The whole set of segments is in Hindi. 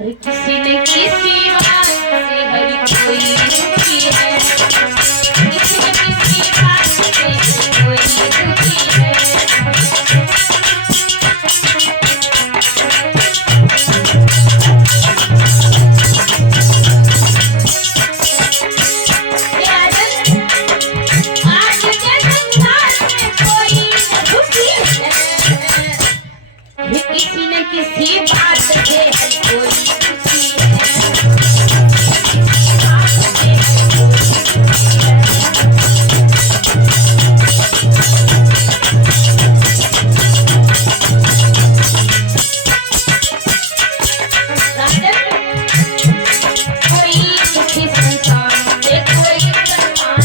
हर किसी न किसी बात से हर कोई दुखी है, किसी न किसी बात से हर कोई दुखी है। आज के संसार में कोई न दुखी है, किसी न किसी बात से हर कोई दुखी है। कोई दुखी संसार से कोई सम्मान,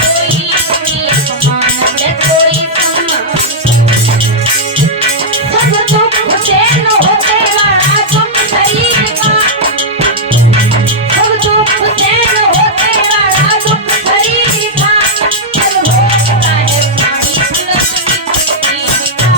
कोई दुखी अपमान से कोई सम्मान। सब दुख से न होते वाला दुख शरीर का, सब दुख से न होते वाला दुख शरीर का, जब होता है प्राणी सुलभ का।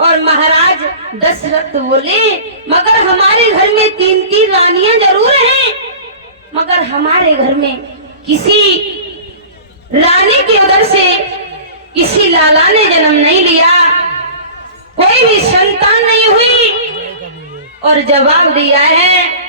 और महाराज दशरथ बोले, मगर हमारे घर में 3-3 रानियां जरूर हैं, मगर हमारे घर में किसी रानी के उधर से किसी लाला ने जन्म नहीं लिया, कोई भी संतान नहीं हुई। और जवाब दिया है,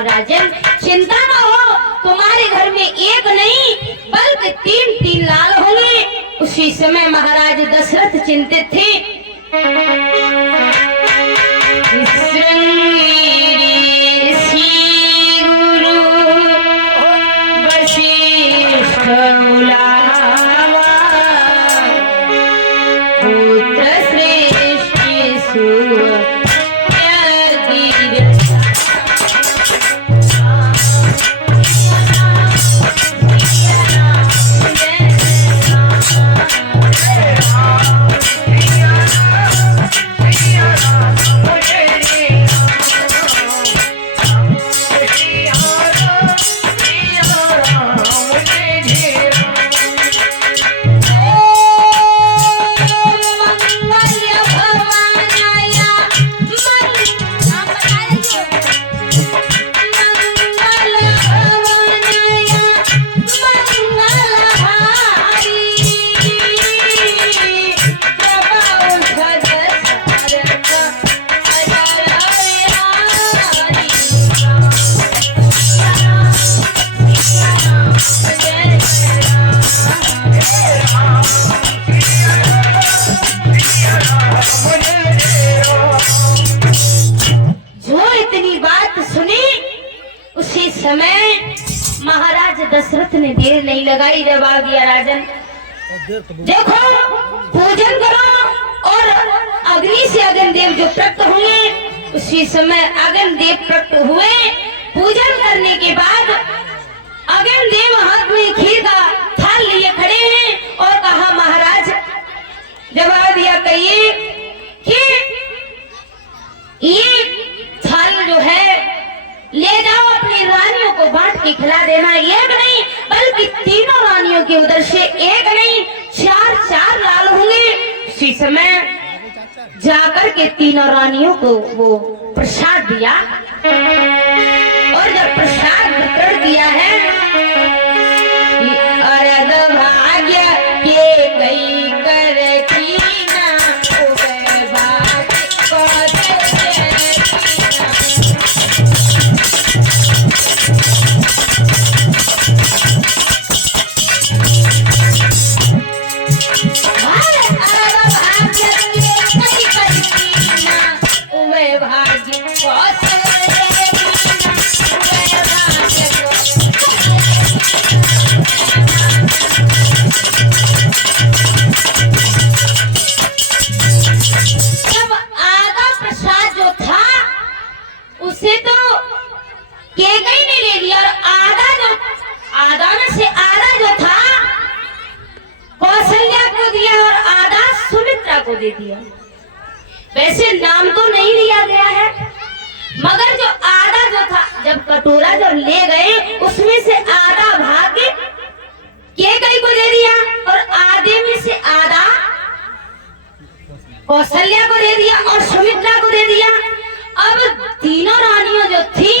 राजन चिंता न हो, तुम्हारे घर में एक नहीं बल्कि 3-3 लाल होंगे। उसी समय महाराज दशरथ चिंतित थे। पुत्र श्रेष्ठ दशरथ ने देर नहीं लगाई, जब आ गया राजन। देखो पूजन करो और अग्नि से अग्नि देव जो प्रकट होंगे, उसी समय अग्नि देव प्रकट हुए। पूजन करने के बाद अग्नि देव हाथ में खीर का थाल लिए खड़े हैं और कहा महाराज, जवाब दिया कहिए कि ये थाल जो है ले जाओ अपनी रानियों को बांट के खिला देना। एक नहीं बल्कि तीनों रानियों के उधर से एक नहीं 4 लाल होंगे। उसी समय जाकर के तीनों रानियों को वो प्रसाद दिया और जब प्रसाद वितरण किया है, अरद भाग्य के कई कर कीना उबे भाग्य को उसे तो केकई ने ले लिया और आधा में से आधा जो था कौशल्या को दिया और आधा सुमित्रा को दे दिया। वैसे नाम तो नहीं लिया गया है, मगर जो आधा जो था, जब कटोरा जब ले गए उसमें से आधा भाग केकई को दे दिया और आधे में से आधा कौशल्या को दे दिया और सुमित्रा को दे दिया। अब तीनों रानियों जो थी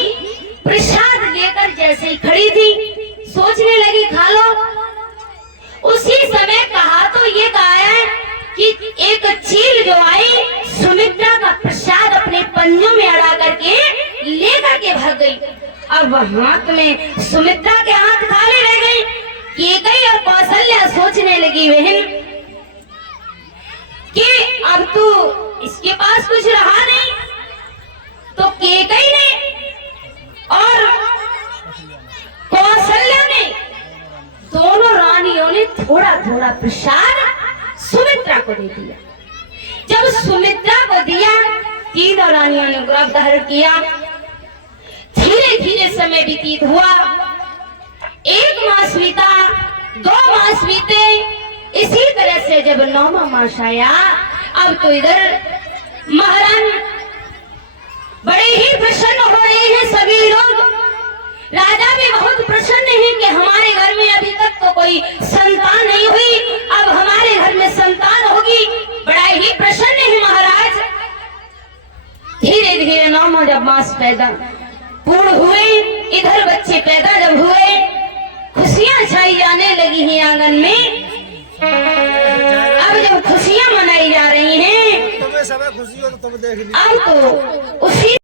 प्रसाद लेकर जैसे ही खड़ी थी, सोचने लगी खा लो। उसी समय कहा तो ये कहा है कि एक चील जो आई सुमित्रा का प्रसाद अपने पंजों में अड़ा करके लेकर के भाग गई। अब हाथ में सुमित्रा के हाथ खाली रह गई। केकई और कौशल्या सोचने लगी बहन कि अब तो इसके पास कुछ रहा नहीं। तो केकई ने और कौशल्या ने दोनों रानियों ने थोड़ा थोड़ा प्रसाद सुमित्रा को दे दिया। जब सुमित्रा को दिया, तीनों रानियों ने गर्भ धारण किया। धीरे धीरे समय व्यतीत हुआ। 1 मास बीता, 2 मास बीते। इसी तरह से जब 9वां मास आया, अब तो इधर महारानी बड़े ही प्रसन्न हो रहे हैं सभी लोग। राजा भी बहुत प्रसन्न है कि हमारे घर में अभी तक तो कोई संतान नहीं हुई, अब हमारे घर में संतान होगी। बड़ा ही प्रसन्न है महाराज। धीरे धीरे 9वां जब मास पैदा पूर्ण हुए, इधर बच्चे पैदा जब हुए, खुशियां छाई जाने लगी हैं आंगन में। अब जब खुशियां मनाई जा रही हैं, तुम्हें सब खुशी हो तो तुम देख लीजिए। अब तो